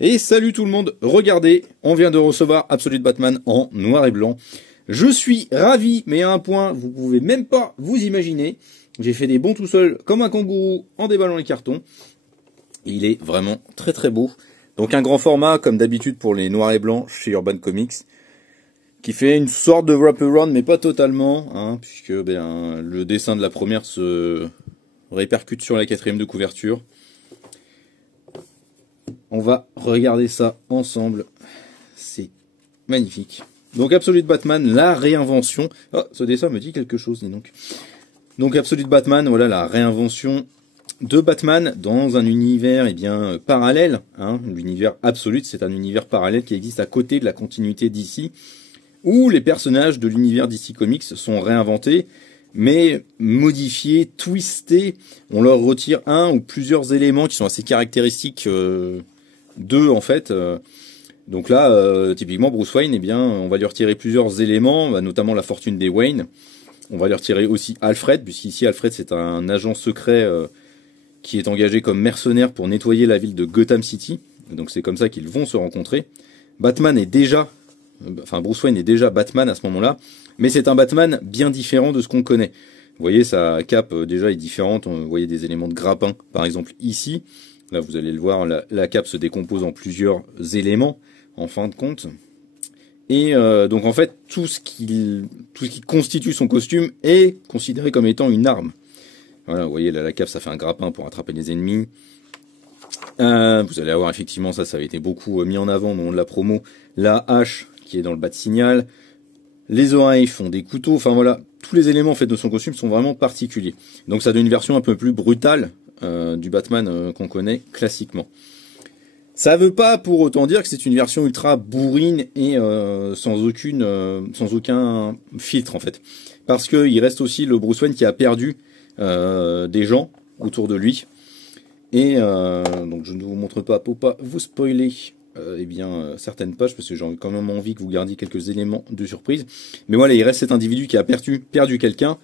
Et salut tout le monde, regardez, on vient de recevoir Absolute Batman en noir et blanc. Je suis ravi, mais à un point, vous pouvez même pas vous imaginer. J'ai fait des bonds tout seul, comme un kangourou, en déballant les cartons. Il est vraiment très très beau. Donc un grand format, comme d'habitude pour les noirs et blancs chez Urban Comics, qui fait une sorte de wraparound, mais pas totalement, hein, puisque le dessin de la première se répercute sur la quatrième de couverture. On va regarder ça ensemble. C'est magnifique. Donc Absolute Batman, la réinvention. Oh, ce dessin me dit quelque chose, dis donc. Donc Absolute Batman, voilà la réinvention de Batman dans un univers parallèle. Hein. L'univers Absolute, c'est un univers parallèle qui existe à côté de la continuité d'ici, où les personnages de l'univers DC Comics sont réinventés, mais modifiés, twistés. On leur retire un ou plusieurs éléments qui sont assez caractéristiques d'eux en fait. Donc là, typiquement Bruce Wayne, on va lui retirer plusieurs éléments, notamment la fortune des Wayne. On va lui retirer aussi Alfred, puisqu'ici Alfred c'est un agent secret qui est engagé comme mercenaire pour nettoyer la ville de Gotham City. Donc c'est comme ça qu'ils vont se rencontrer. Bruce Wayne est déjà Batman à ce moment-là, mais c'est un Batman bien différent de ce qu'on connaît. Vous voyez, sa cape déjà est différente, vous voyez des éléments de grappin, par exemple ici. Là, vous allez le voir, la cape se décompose en plusieurs éléments, en fin de compte. Et donc en fait, tout ce qui constitue son costume est considéré comme étant une arme. Voilà, vous voyez, là, la cape, ça fait un grappin pour attraper les ennemis. Vous allez avoir effectivement, ça avait été beaucoup mis en avant au moment de la promo, la hache qui est dans le bas de signal. Les oreilles font des couteaux, enfin voilà, tous les éléments en fait de son costume sont vraiment particuliers. Donc ça donne une version un peu plus brutale du Batman qu'on connaît classiquement. Ça veut pas pour autant dire que c'est une version ultra bourrine et sans aucun filtre en fait. Parce qu'il reste aussi le Bruce Wayne qui a perdu des gens autour de lui. Et donc je ne vous montre pas pour pas vous spoiler certaines pages, parce que j'ai quand même envie que vous gardiez quelques éléments de surprise. Mais voilà, il reste cet individu qui a perdu quelqu'un,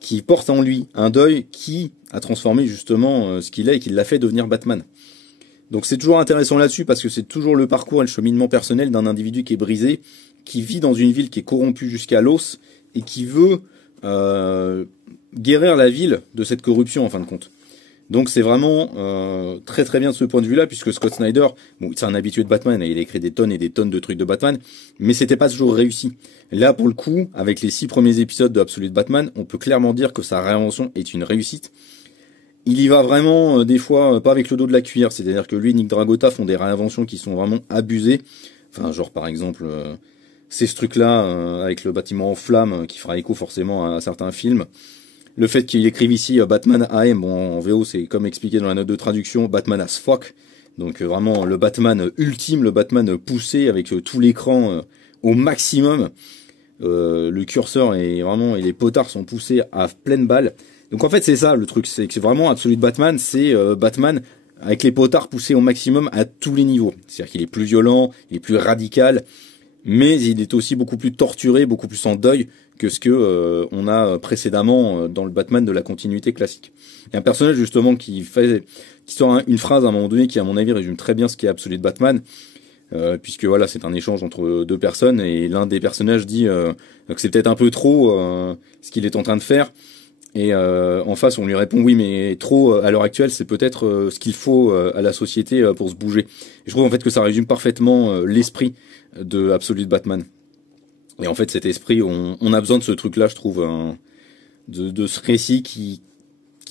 qui porte en lui un deuil qui a transformé justement ce qu'il est et qui l'a fait devenir Batman. Donc c'est toujours intéressant là-dessus, parce que c'est toujours le parcours et le cheminement personnel d'un individu qui est brisé, qui vit dans une ville qui est corrompue jusqu'à l'os, et qui veut guérir la ville de cette corruption en fin de compte. Donc c'est vraiment très très bien de ce point de vue-là, puisque Scott Snyder, bon, c'est un habitué de Batman, et il a écrit des tonnes et des tonnes de trucs de Batman, mais c'était pas toujours réussi. Là, pour le coup, avec les 6 premiers épisodes de Absolute Batman, on peut clairement dire que sa réinvention est une réussite. Il y va vraiment, des fois, pas avec le dos de la cuillère, c'est-à-dire que lui et Nick Dragota font des réinventions qui sont vraiment abusées. Enfin, genre par exemple, c'est ce truc-là, avec le bâtiment en flammes, qui fera écho forcément à certains films. Le fait qu'il écrive ici Batman AM, bon, en VO c'est comme expliqué dans la note de traduction, Batman as fuck. Donc vraiment le Batman ultime, le Batman poussé avec tout l'écran au maximum. Le curseur est vraiment, et les potards sont poussés à pleine balle. Donc en fait c'est ça le truc, c'est que c'est vraiment Absolute Batman, c'est Batman avec les potards poussés au maximum à tous les niveaux. C'est-à-dire qu'il est plus violent, il est plus radical, mais il est aussi beaucoup plus torturé, beaucoup plus en deuil que ce que on a précédemment dans le Batman de la continuité classique. Il y a un personnage justement qui sort une phrase à un moment donné qui à mon avis résume très bien ce qu'est Absolute Batman, puisque voilà, c'est un échange entre deux personnes, et l'un des personnages dit que c'est peut-être un peu trop ce qu'il est en train de faire, et en face on lui répond oui, mais trop à l'heure actuelle c'est peut-être ce qu'il faut à la société pour se bouger. Et je trouve en fait que ça résume parfaitement l'esprit de Absolute Batman. Et en fait, cet esprit, on a besoin de ce truc-là, je trouve, de ce récit qui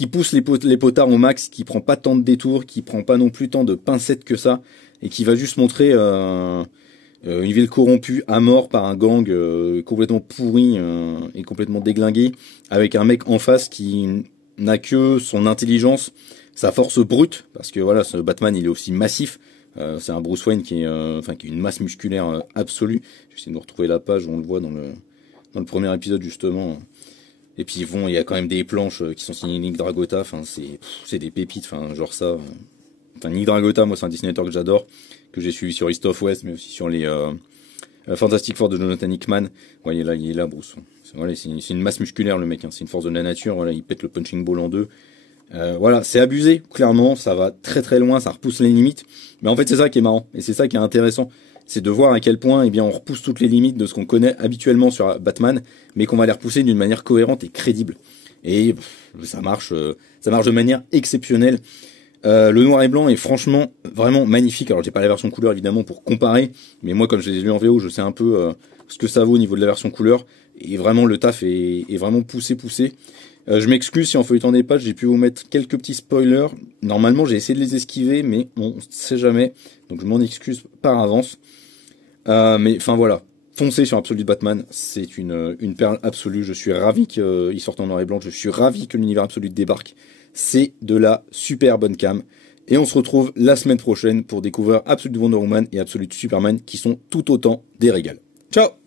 pousse les potards au max, qui prend pas tant de détours, qui prend pas non plus tant de pincettes que ça, et qui va juste montrer une ville corrompue à mort par un gang complètement pourri et complètement déglingué, avec un mec en face qui n'a que son intelligence, sa force brute, parce que voilà, ce Batman, il est aussi massif. C'est un Bruce Wayne qui est une masse musculaire absolue. J'essaie de nous retrouver la page où on le voit dans le premier épisode justement. Et puis il y a quand même des planches qui sont signées Nick Dragota. Enfin c'est des pépites. Enfin genre ça. Enfin Nick Dragota, moi c'est un dessinateur que j'adore, que j'ai suivi sur East of West, mais aussi sur les Fantastic Four de Jonathan Hickman. Vous voyez là, il est là Bruce. Voilà, c'est une masse musculaire le mec. Hein. C'est une force de la nature. Voilà, il pète le punching ball en deux. Voilà, c'est abusé, clairement, ça va très très loin, ça repousse les limites. Mais en fait, c'est ça qui est marrant, et c'est ça qui est intéressant. C'est de voir à quel point, eh bien, on repousse toutes les limites de ce qu'on connaît habituellement sur Batman, mais qu'on va les repousser d'une manière cohérente et crédible. Et ça marche de manière exceptionnelle. Le noir et blanc est franchement vraiment magnifique. Alors j'ai pas la version couleur évidemment pour comparer, mais moi comme je les ai lus en VO, je sais un peu ce que ça vaut au niveau de la version couleur. Et vraiment le taf est vraiment poussé. Je m'excuse si en feuilletant des pages j'ai pu vous mettre quelques petits spoilers. Normalement j'ai essayé de les esquiver, mais bon, on sait jamais. Donc je m'en excuse par avance. Mais enfin voilà, foncez sur Absolute Batman, c'est une perle absolue. Je suis ravi qu'il sorte en noir et blanc. Je suis ravi que l'univers Absolute débarque. C'est de la super bonne cam. Et on se retrouve la semaine prochaine pour découvrir Absolute Wonder Woman et Absolute Superman qui sont tout autant des régals. Ciao!